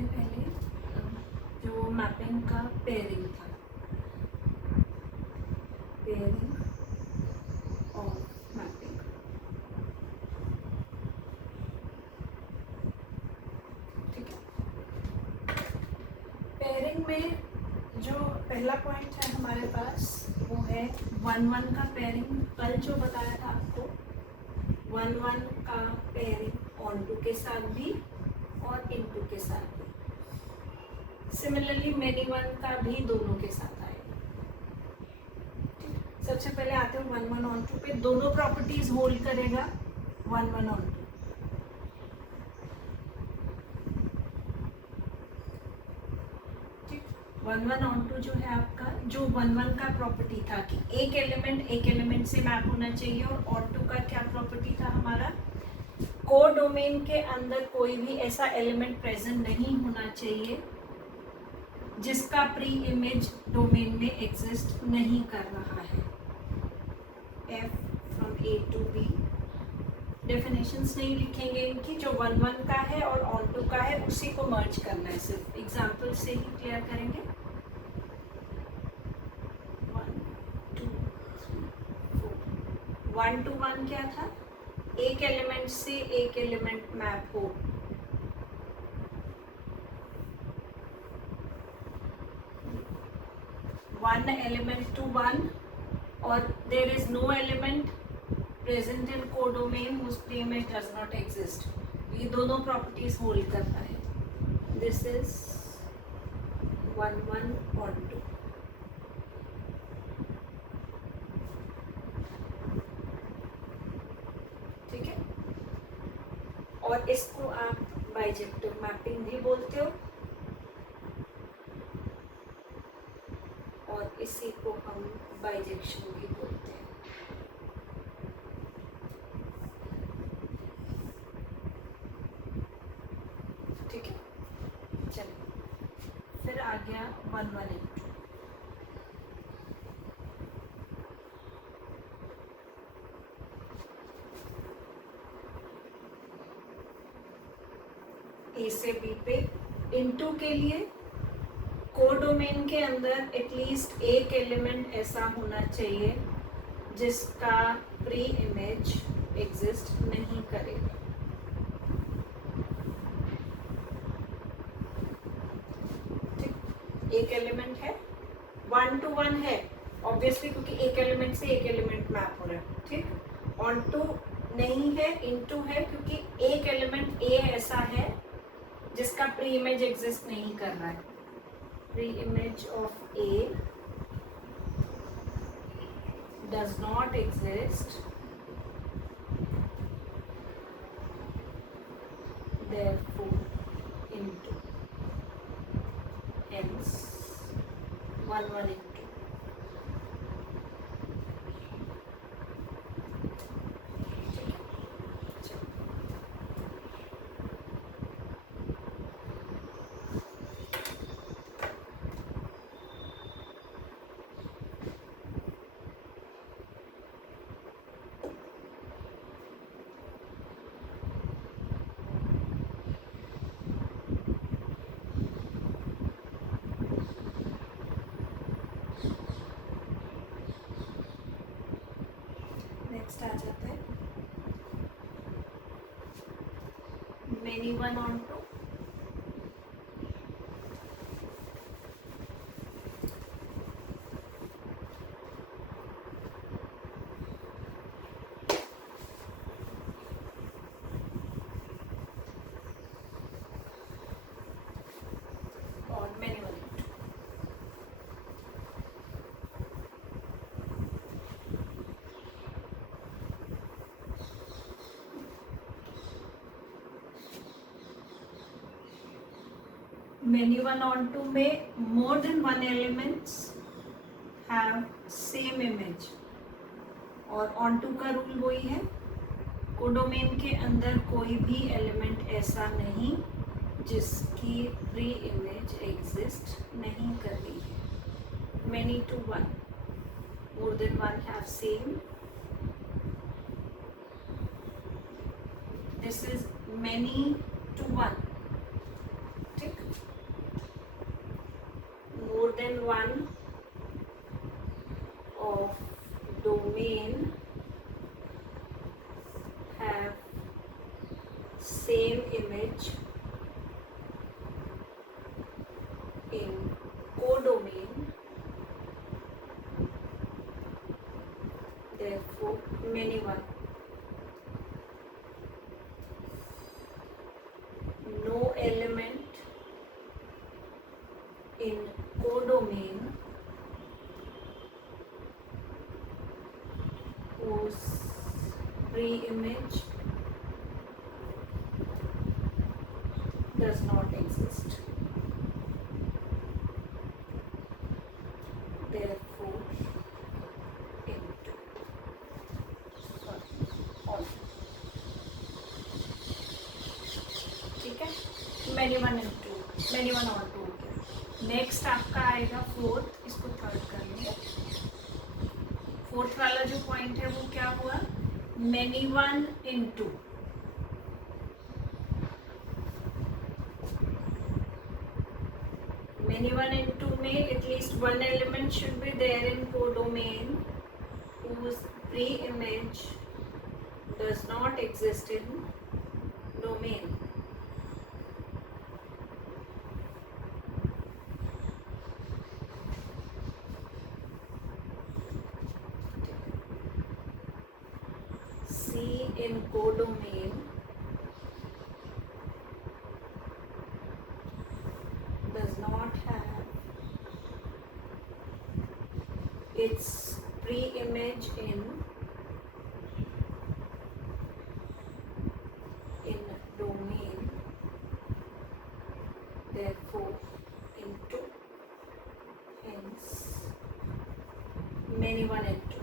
हैं पहले जो मैपिंग का पेयरिंग था, पेयरिंग ऑफ मैपिंग। ठीक है, पेयरिंग में जो पहला पॉइंट है हमारे पास वो है 1-1 का पेयरिंग। कल जो बताया था आपको, 1-1 का पेयरिंग ऑन टू के साथ भी और इन टू के साथ भी। सिमिलरली मेनी वन का भी दोनों के साथ आएगा। सबसे पहले आते हैं 1-1 ऑन टू पे। दोनों प्रॉपर्टीज होल्ड करेगा 1-1 ऑन टू। 1-1 ऑन टू जो है आपका, जो 1-1 का प्रॉपर्टी था कि एक एलिमेंट से मैप होना चाहिए, और ऑन टू का क्या प्रॉपर्टी था हमारा, कोडोमेन के अंदर कोई भी ऐसा एलिमेंट प्रेजेंट नहीं होना चाहिए जिसका प्री इमेज डोमेन में एग्जिस्ट नहीं कर रहा है। F from A to B। Definitions नहीं लिखेंगे इनकी, जो 1-1 का है और ऑन टू का है उसी को मर्ज करना है, सिर्फ एग्जाम्पल से ही क्लियर करेंगे। 1 2 3 4 1 to 1 क्या था, एक एलिमेंट से एक एलिमेंट मैप हो। वन एलिमेंट टू वन, और there is no element present in codomain whose pre-image does not exist। ये दोनों प्रॉपर्टीज होल्ड करता है। This is 1-1 onto. ठीक है, और इसको आप बाइजेक्टिव मैपिंग भी बोलते हो, और इसी को हम बाइजेक्शन भी बोलते हैं। ठीक है, चलिए फिर आ गया 1-1 इन टू। ए से बी पे इनटू के लिए कोडोमेन के अंदर एटलीस्ट एक एलिमेंट ऐसा होना चाहिए जिसका प्री इमेज एग्जिस्ट नहीं करेगा। ठीक, एक एलिमेंट है, 1 to 1 है ऑब्वियसली, क्योंकि एक एलिमेंट से एक एलिमेंट मैप हो रहा है। ठीक, ऑन टू नहीं है, इनटू है, क्योंकि एक एलिमेंट ए ऐसा है जिसका प्री इमेज एग्जिस्ट नहीं कर रहा है। Pre image of a does not exist, therefore into, hence 1-1 into। Next आ जाता है मेनी वन ऑन टू। और many one into. Many one on two में more than one elements have same image, और on two का रूल वही है, कोडोमेन के अंदर कोई भी एलिमेंट ऐसा नहीं जिसकी प्री इमेज एग्जिस्ट नहीं कर रही है। Many to one, more than one have same, this is many to one। ठीक, more than one of domain have same image in codomain, therefore many one. No element in codomain whose pre-image does not exist. Therefore, into all. ठीक है, many one and to, many one और to हो गया. नेक्स्ट आपका आएगा फोर्थ, इसको थर्ड कर लेंगे. फोर्थ वाला जो पॉइंट है वो क्या हुआ, many one into. Many one and two में at least one element should be there in codomain whose pre-image does not exist in domain. C in codomain does not have its pre-image in domain, therefore into, hence many one and two.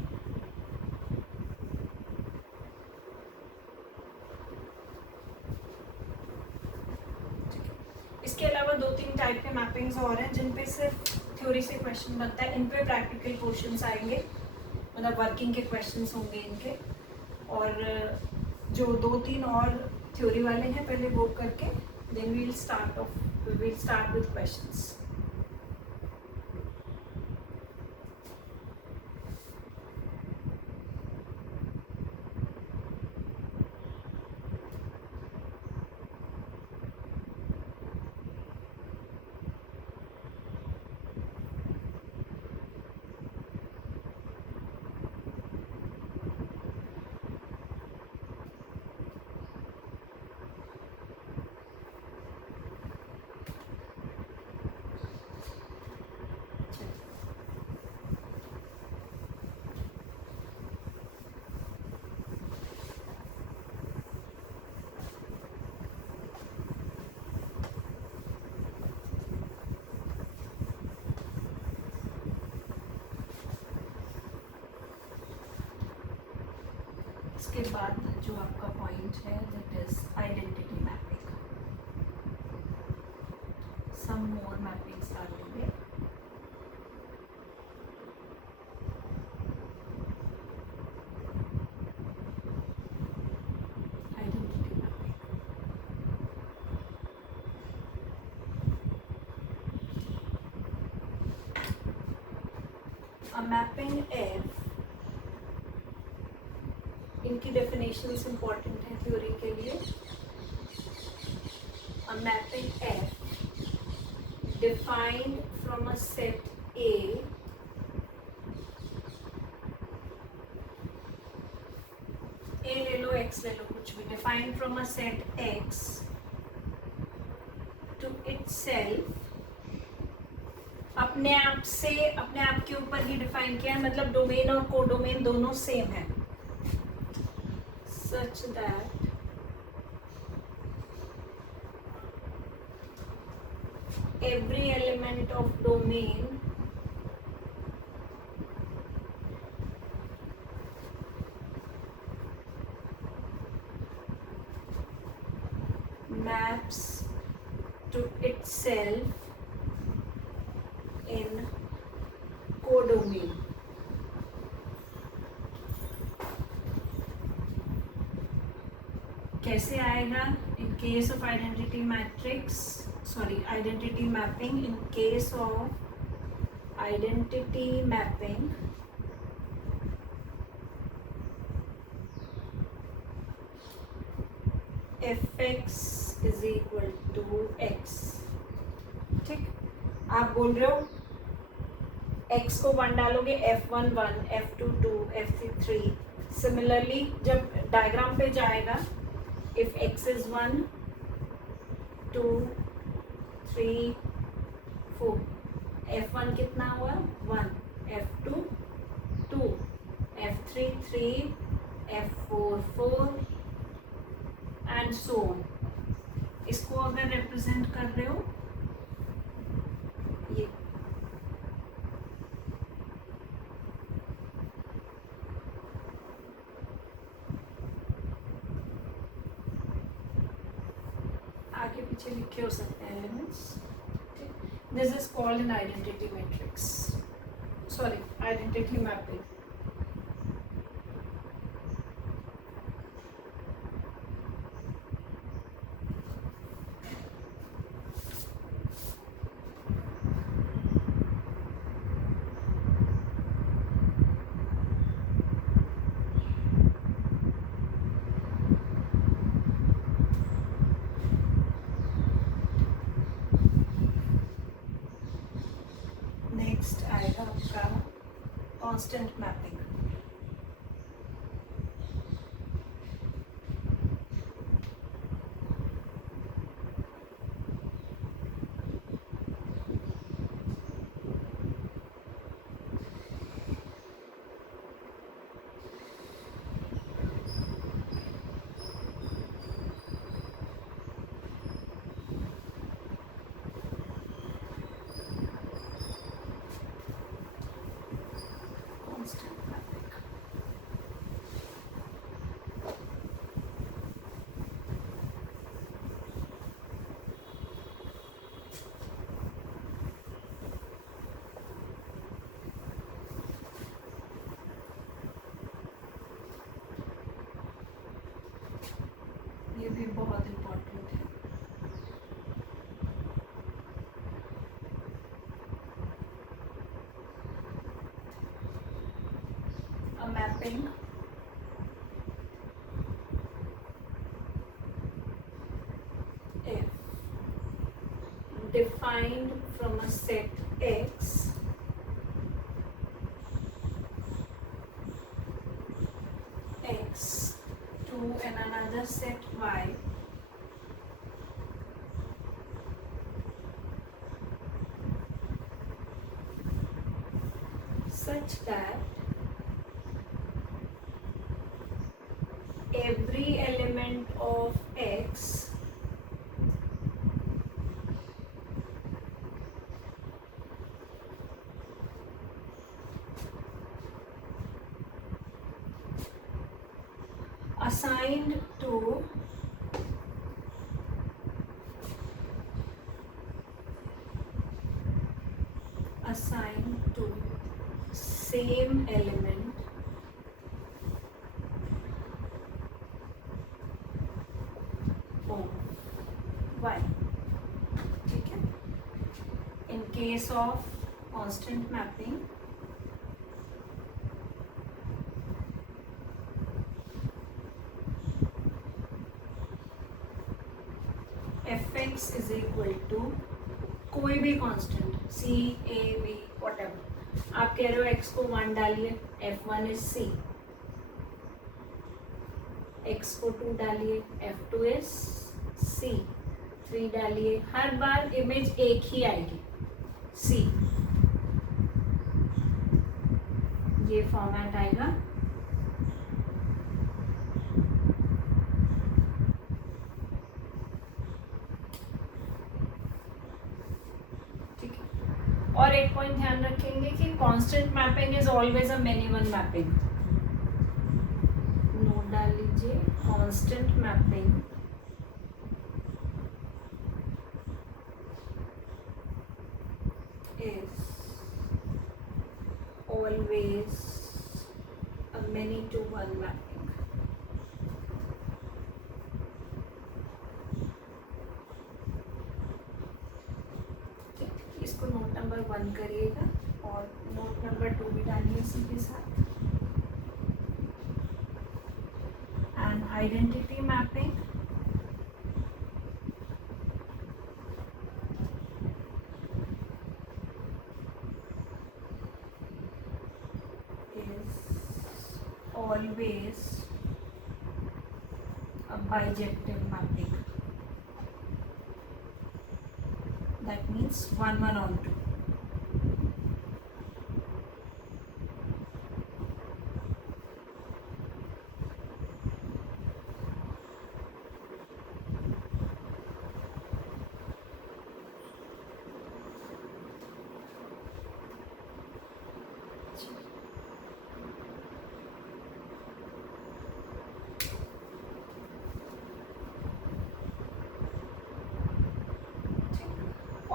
इसके अलावा दो तीन टाइप के मैपिंग्स और हैं जिन पे सिर्फ थ्योरी से क्वेश्चन बनता है. इन पे प्रैक्टिकल क्वेश्चंस आएंगे, मतलब वर्किंग के क्वेश्चंस होंगे इनके. और जो दो तीन और थ्योरी वाले हैं पहले वो करके then we will start with questions. इसके बाद जो आपका पॉइंट है that is identity mapping. Some more mappings डाल देंगे. Identity mapping. A mapping F, इनकी डेफिनेशंस इंपॉर्टेंट है थ्योरी के लिए. A mapping F defined from a set A ले लो, X ले लो, कुछ भी. Defined from a set X to itself, अपने आप के ऊपर ही डिफाइन किया है, मतलब डोमेन और कोडोमेन दोनों सेम है. Such that every element of domain maps to itself in codomain. कैसे आएगा? In case of identity matrix, sorry identity mapping, in case of identity mapping fx is equal to x. ठीक, आप बोल रहे हो x को 1 डालोगे f1 1, f2 2, f3 3. सिमिलरली जब डायग्राम पे जाएगा if x is 1 2 3 4, f1 कितना हुआ 1, f2 2, f3 3, f4 4 एंड सो ऑन. इसको अगर रिप्रेजेंट कर रहे हो ये आगे पीछे लिखे हो सकते हैं elements. This is called an identity matrix, sorry identity mapping. Next आएगा आपका कांस्टेंट मैपिंग. ये भी बहुत इम्पोर्टेंट है. A mapping f defined from a set x to another set y such that every element of x assigned to same element of y. ठीक है. In case of constant mapping fx is equal to कोई भी constant c a b whatever. आप कह रहे हो x को 1 डालिए f1 is c, x को 2 डालिए f2 is c, 3 डालिए, हर बार इमेज एक ही आएगी c. ये फॉर्मेट आएगा. और एक पॉइंट ध्यान रखेंगे कि constant mapping is always a many one mapping. Note डाल लीजिए, constant mapping is always a many to one mapping. इसको इसको नोट नंबर 1 करिएगा और नोट नंबर 2 भी डालिए इसी के साथ। And identity mapping always a bijective mapping. That means 1 1 on 2.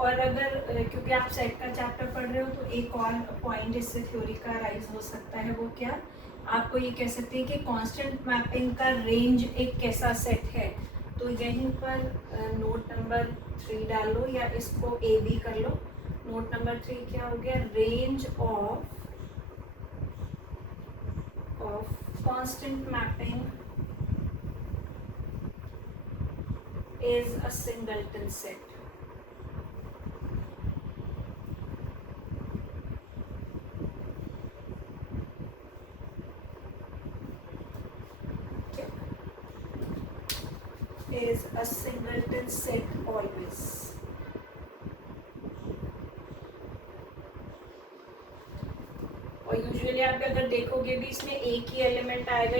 और अगर क्योंकि आप सेट का चैप्टर पढ़ रहे हो तो एक और पॉइंट इससे थ्योरी का राइज हो सकता है, वो क्या, आपको ये कह सकते हैं कि कांस्टेंट मैपिंग का रेंज एक कैसा सेट है। तो यहीं पर नोट नंबर 3 डाल लो या इसको ए बी कर लो। नोट नंबर 3 क्या हो गया, range of constant mapping is a singleton set. Is a singleton set always. और यूजुअली आप अगर देखोगे भी इसमें एक ही एलिमेंट आएगा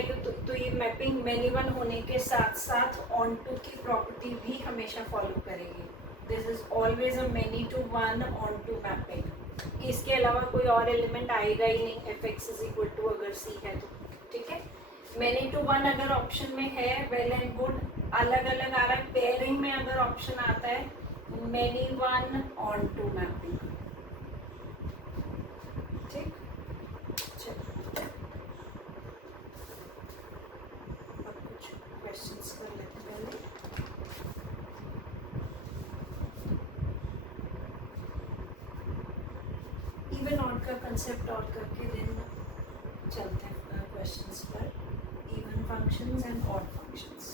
तो ये मैपिंग मैनी वन होने के साथ साथ ऑन टू की प्रॉपर्टी भी हमेशा फॉलो करेगी। This is always a many to one onto mapping. इसके अलावा कोई और एलिमेंट आएगा ही नहीं f x is equal to अगर सी है तो, ठीक है। मैनी टू वन अगर ऑप्शन में है वेल एंड गुड, अलग अलग आ रहा है, पेयरिंग में अगर ऑप्शन आता है many one onto mapping, ठीक। चलो अब कुछ क्वेश्चंस कर लेते हैं पहले। इवन ऑड का कंसेप्ट और करके देन चलते हैं क्वेश्चंस पर। Even functions and odd functions.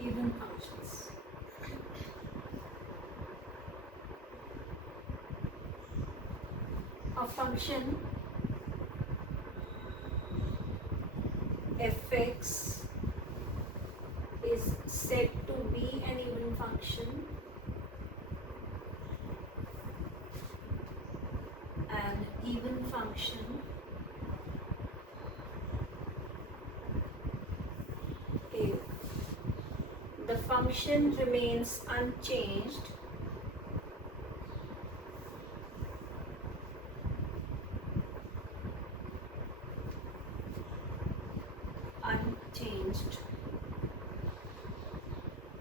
Even functions. A function fx is said to be an even function and even function if the function remains unchanged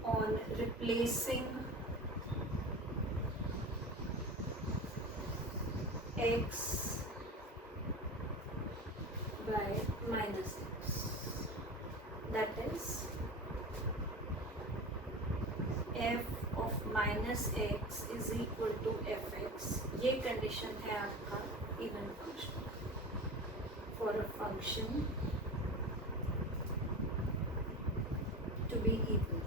on replacing x by minus x, that is f of minus minus x is equal to f x, ये condition है आपका even function for a function to be even.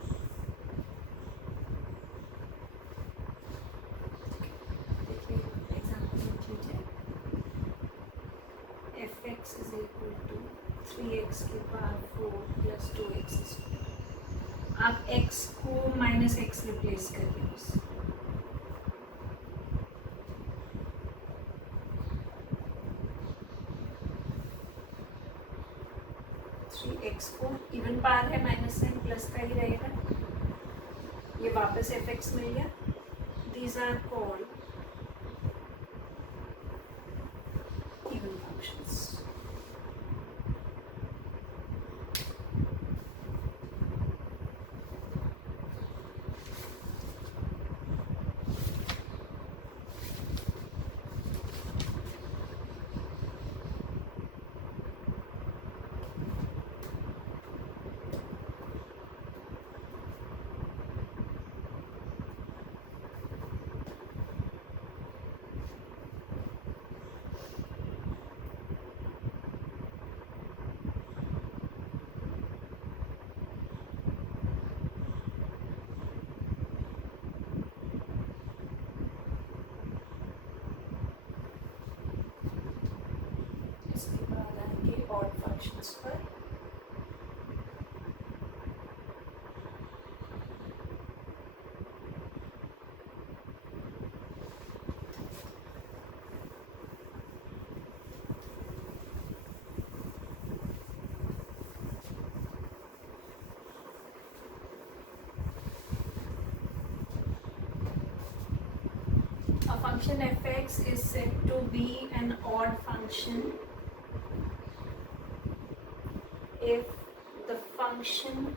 देखिए example लिख लीजिए, f x is equal to 3x की पावर 4 plus 2x। आप x को minus x replace करिए बस। थ्री एक्स को इवन पार है, माइनस साइन प्लस का ही रहेगा, ये वापस एफ एक्स मिल गया। These are called even functions. Odd functions पर a function f(x) is said to be an odd function if the function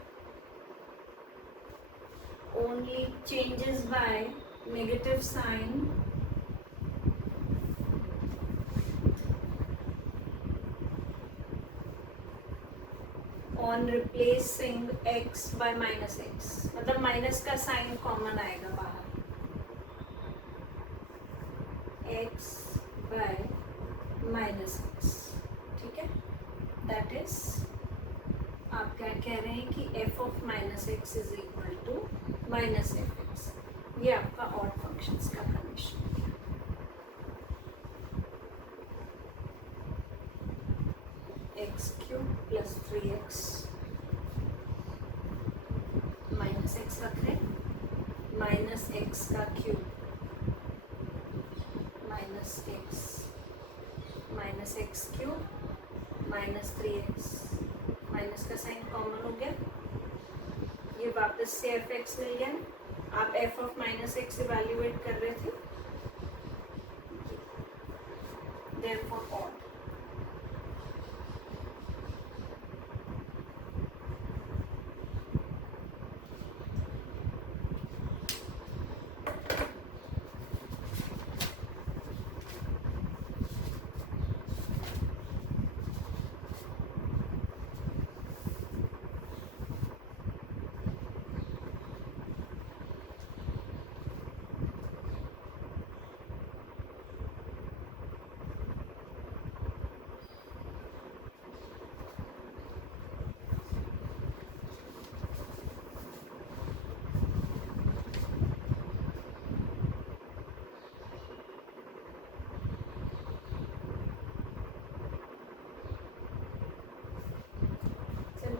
only changes by negative sign on replacing x by minus x, मतलब माइनस का sign common आएगा बाहर, x by minus x, ठीक है। That is आप क्या कह रहे हैं कि f of minus x is equal to minus f x, ये आपका ऑड फंक्शंस का कंडीशन है। X cube plus 3x minus x रख रहे हैं, माइनस एक्स का cube minus x cube minus 3x, minus का साइन कॉमन हो गया, ये वापस से एफ एक्स मिल गया। आप F of minus x evaluate कर रहे थे, देयरफॉर ऑड।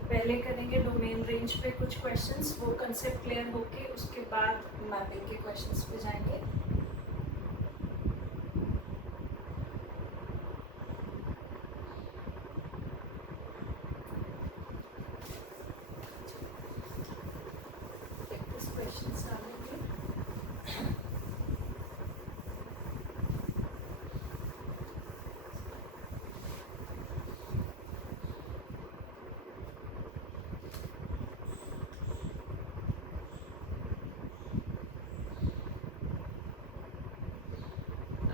पहले करेंगे डोमेन रेंज पे कुछ क्वेश्चंस, वो कंसेप्ट क्लियर होके उसके बाद मैपिंग के क्वेश्चंस पे जाएंगे। प्रैक्टिस क्वेश्चंस डालेंगे।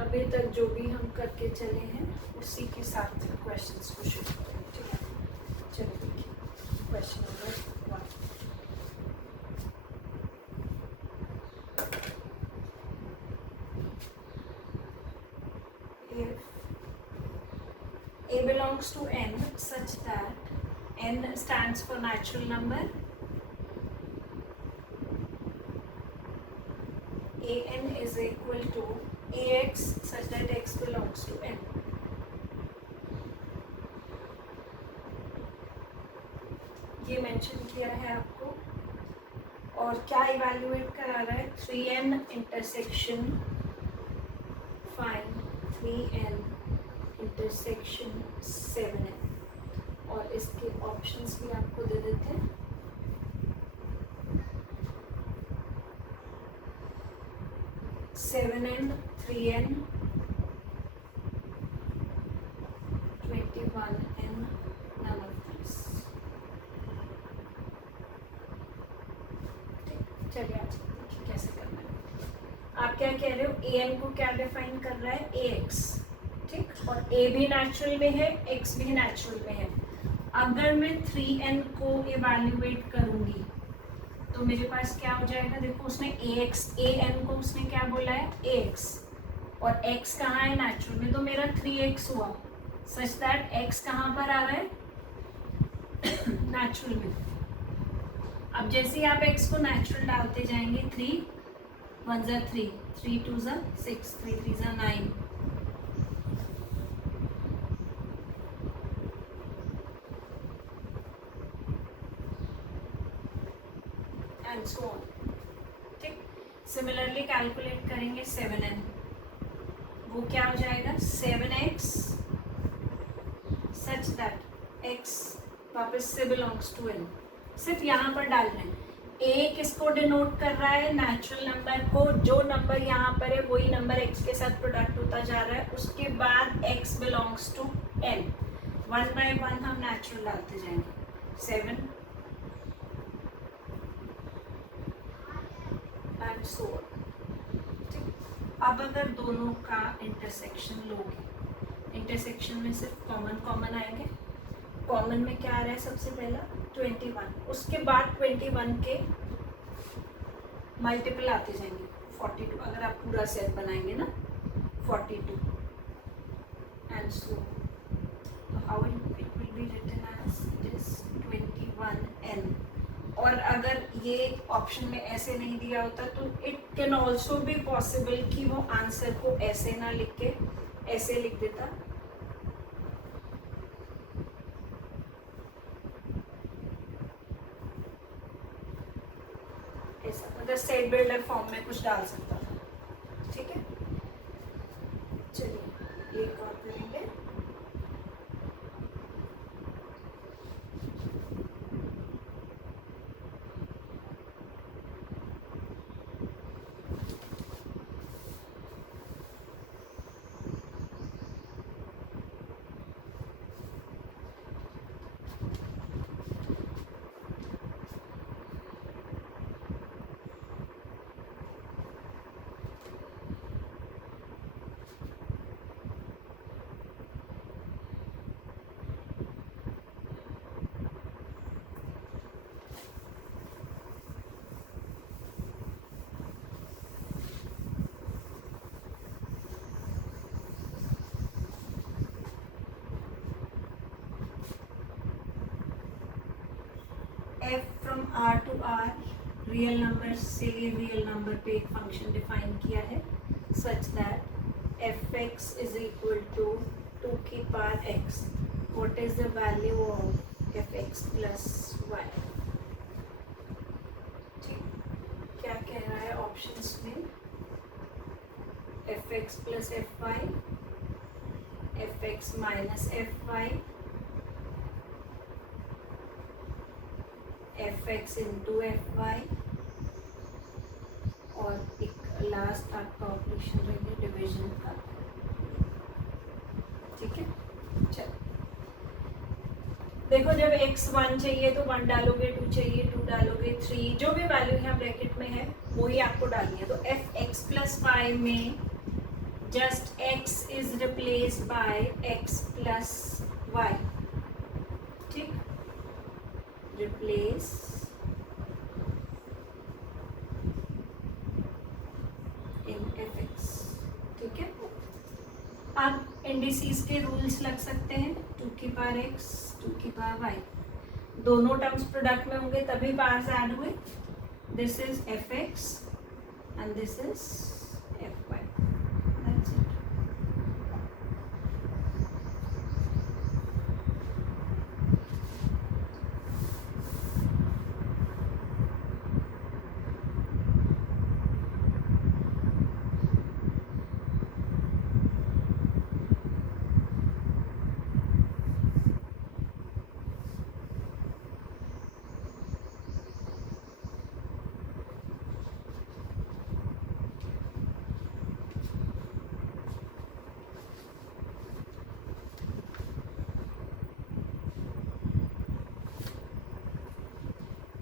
अभी तक जो भी हम करके चले हैं उसी के साथ क्वेश्चंस को शुरू करें, ठीक है। चलिए देखिए question number 1। A belongs to n such that n stands for natural number, an is equal to ax such that x belongs to n. ये मेंशन किया है आपको, और क्या इवैल्यूएट करा रहा है, 3n intersection find 3n intersection 7n, और इसके ऑप्शंस भी आपको दे देते हैं। Seven n, 3n, 21n, none of these। चलिए आज देखिए कैसे करना है। आप क्या कह रहे हो, an को क्या डिफाइन कर रहा है, ax, ठीक, और a भी नेचुरल में है, x भी नेचुरल में है। अगर मैं 3n को इवैल्यूएट करूंगी तो मेरे पास क्या हो जाएगा, देखो उसने an को उसने क्या बोला है, ax, और x कहाँ है, नेचुरल में, तो मेरा 3x हुआ, सच दैट x कहाँ पर आ रहा है, नेचुरल में। अब जैसे ही आप x को नेचुरल डालते जाएंगे, 3 1 ज़ा 3, 3 2 ज़ा 6, 3 3 ज़ा 9, एंड सो ऑन, ठीक। सिमिलरली कैलकुलेट करेंगे 7n, वो क्या हो जाएगा, 7x सच दैट x वापस से बिलोंग्स टू n। सिर्फ यहाँ पर डालना है, a किसको डिनोट कर रहा है, नेचुरल नंबर को, जो नंबर यहाँ पर है वही नंबर x के साथ प्रोडक्ट होता जा रहा है, उसके बाद x belongs to n, 1 by 1 हम नेचुरल डालते जाएंगे, 7 एंड सो ऑन, ठीक। अब अगर दोनों का इंटरसेक्शन लोगे, इंटरसेक्शन में सिर्फ कॉमन आएंगे, कॉमन में क्या आ रहा है, सबसे पहला 21, उसके बाद 21 के मल्टीपल आते जाएंगे, 42, अगर आप पूरा सेट बनाएंगे ना, 42 and so how it will be written as it is 21n। और अगर ये ऑप्शन में ऐसे नहीं दिया होता तो it can also be possible कि वो आंसर को ऐसे ना लिख के ऐसे लिख देता, ऐसा, मतलब सेट बिल्डर फॉर्म में कुछ डाल सकता था, ठीक है। चलिए एक और करेंगे, f from r to r, real number से रियल नंबर पे एक फंक्शन डिफाइन किया है, such that fx is equal to 2 की पावर x, what is the value of fx plus y, ठीक। क्या कह रहा है ऑप्शंस में, fx plus fy, fx minus fy, fx into fy, और एक लास्ट आपका ऑपरेशन रहेगा डिवीजन का, ठीक है। चलो देखो, जब x 1 चाहिए तो 1 डालोगे, 2 चाहिए 2 डालोगे, 3 जो भी वैल्यू यहाँ ब्रैकेट में है वो ही आपको डालनी है। तो fx प्लस 5 में just x is replaced by x plus y, ठीक, रिप्लेस इन fx, ठीक है। अब इंडिसेस के रूल्स लग सकते हैं, 2 की पावर x 2 की पावर y, दोनों टर्म्स प्रोडक्ट में होंगे तभी पावर्स ऐड हुए. This is fx and this is fy. That's it.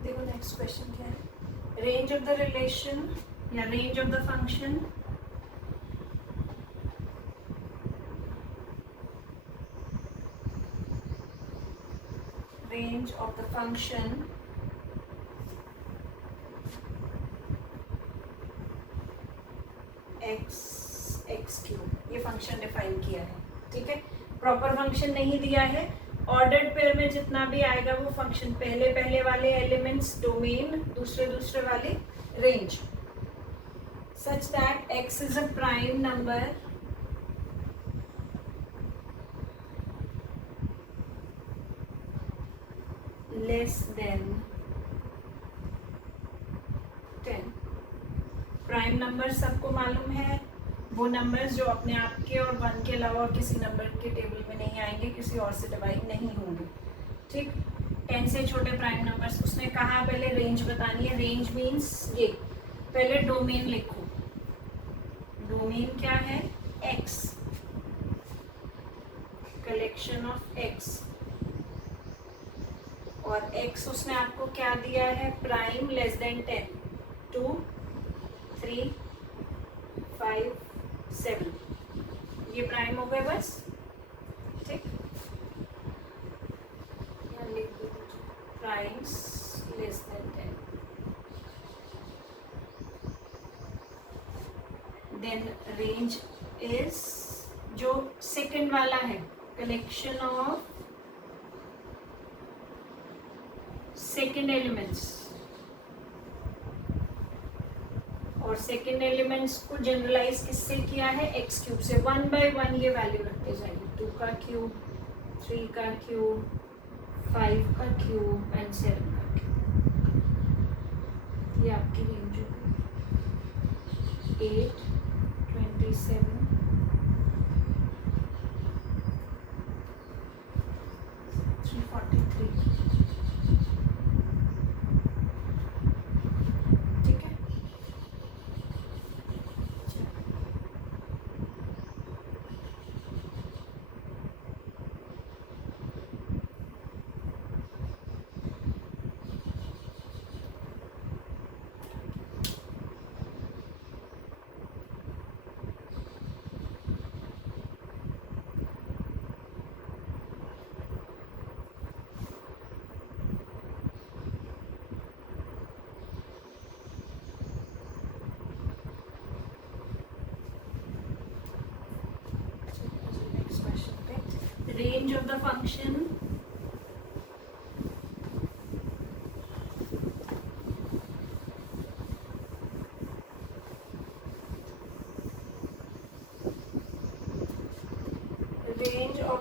देखो नेक्स्ट क्वेश्चन क्या है. रेंज ऑफ द रिलेशन या range of the function range of the function x cube. ये फंक्शन डिफाइन किया है, ठीक है. प्रॉपर फंक्शन नहीं दिया है. ऑर्डर्ड पेयर में जितना भी आएगा वो फंक्शन, पहले पहले वाले एलिमेंट्स डोमेन, दूसरे दूसरे वाले range, such that x is a prime number less than 10. Prime number सबको मालूम है, वो नंबर्स जो अपने आप के और 1 के अलावा और किसी नंबर के टेबल में नहीं आएंगे, किसी और से डिवाइड नहीं होंगे, ठीक. 10 से छोटे प्राइम नंबर्स. उसने कहा पहले रेंज बतानी है. रेंज मीन्स ये, पहले डोमेन लिखो. डोमेन क्या है? x, collection of x. और x उसने आपको क्या दिया है? Prime less than 10, 2, 3, 5, 7. ये प्राइम हो गए बस, ठीक. यहाँ लिख दो primes less than 10. Then range is जो सेकंड वाला है, कलेक्शन ऑफ सेकेंड एलिमेंट्स. और सेकेंड एलिमेंट्स को जनरलाइज किससे किया है? एक्स क्यूब से. 1 बाय 1 ये वैल्यू रखते जाएंगे. 2 का क्यूब, 3 का क्यूब, 5 का क्यूब एंड 7 का क्यूब. ये आपकी रेंज होगी. 8, 27, 343. Range of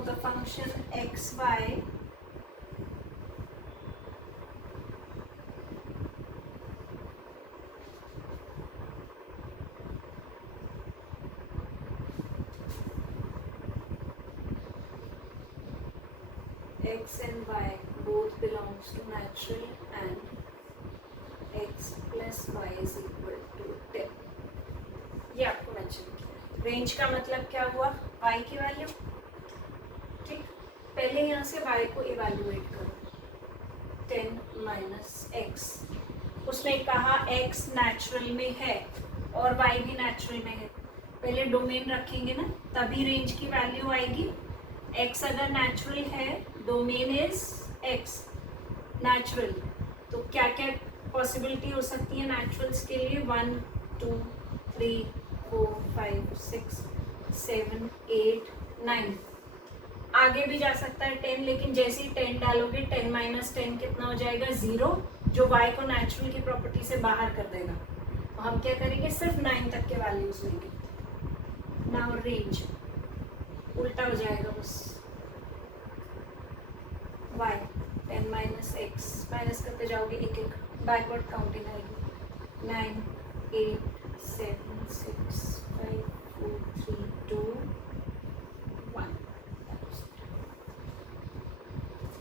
the function xy x and y both belongs to natural and x plus y is equal to 10. ये आपको मेंशन किया. रेंज का मतलब क्या हुआ? y की वैल्यू, ठीक. पहले यहाँ से y को इवैल्यूएट करो. 10 माइनस x. उसने कहा x नेचुरल में है और y भी नेचुरल में है. पहले डोमेन रखेंगे ना, तभी रेंज की वैल्यू आएगी. x अगर नेचुरल है, डोमेन इज x नेचुरल, तो क्या क्या पॉसिबिलिटी हो सकती है नेचुरल्स के लिए? 1, 2, 3, 4, 5, 6, 7, 8, 9, आगे भी जा सकता है 10, लेकिन जैसे ही 10 डालोगे 10 माइनस 10 कितना हो जाएगा 0, जो y को नेचुरल की प्रॉपर्टी से बाहर कर देगा। तो हम क्या करेंगे, सिर्फ 9 तक के वैल्यूज लेंगे। नाउ रेंज उल्टा हो जाएगा बस, y 10 माइनस x, माइनस करते जाओगे एक एक, बैकवर्ड काउंटिंग आएगी। 9 8 7 6 5 4 3 2 1।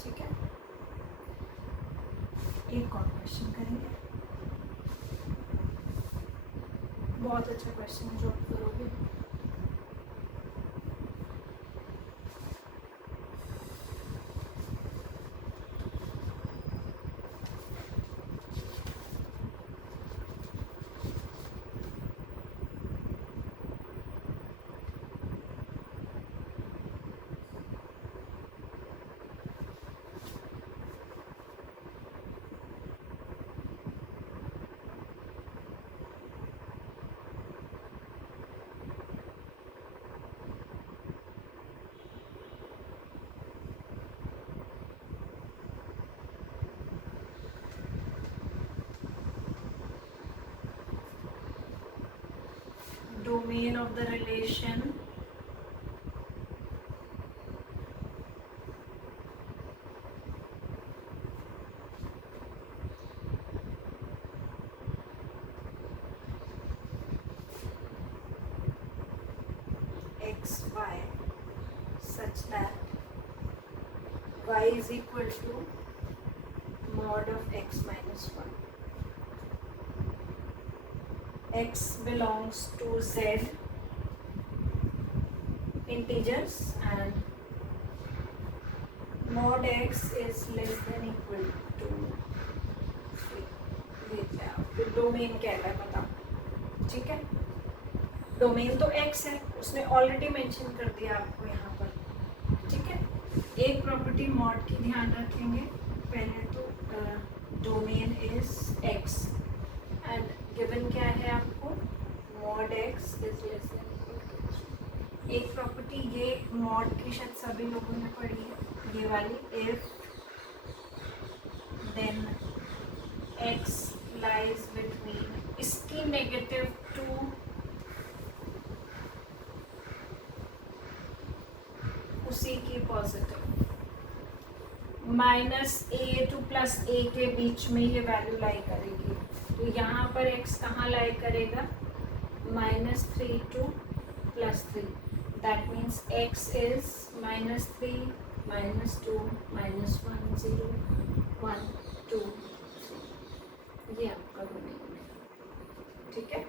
ठीक है, एक और क्वेश्चन करेंगे। बहुत अच्छा क्वेश्चन है जो आप करोगे। Domain of the relation x y such that y is equal to mod of x minus 1. X belongs to z integers and mod x is less than equal to 3. डोमेन क्या है बताओ। ठीक है, डोमेन तो x है, उसने ऑलरेडी मेंशन कर दिया आपको यहाँ पर। ठीक है, एक प्रॉपर्टी मॉड की ध्यान रखेंगे। पहले तो domain is x and given क्या है आपको, mod x is less than equal to. एक प्रॉपर्टी ये मॉड की शायद सभी लोगों ने पढ़ी है, ये वाली, if then x lies between, इसकी -2 उसी की पॉजिटिव, -a to +a के बीच में ये वैल्यू लाई करेगी। तो यहाँ पर x कहाँ लाई करेगा, -3 to +3, दैट मीन्स x इज -3 -2 -1 0 1 2 3, ये आपका डोमेन है। ठीक है,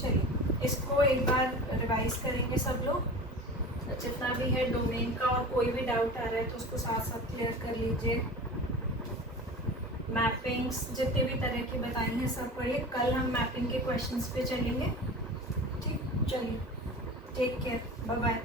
चलिए इसको एक बार रिवाइज करेंगे सब लोग, जितना भी है डोमेन का, और कोई भी डाउट आ रहा है तो उसको साथ साथ क्लियर कर लीजिए। मैपिंग्स जितने भी तरह की बताई हैं सब पढ़िए, कल हम मैपिंग के क्वेश्चंस पे चलेंगे। ठीक, चलिए, टेक केयर, बाय बाय।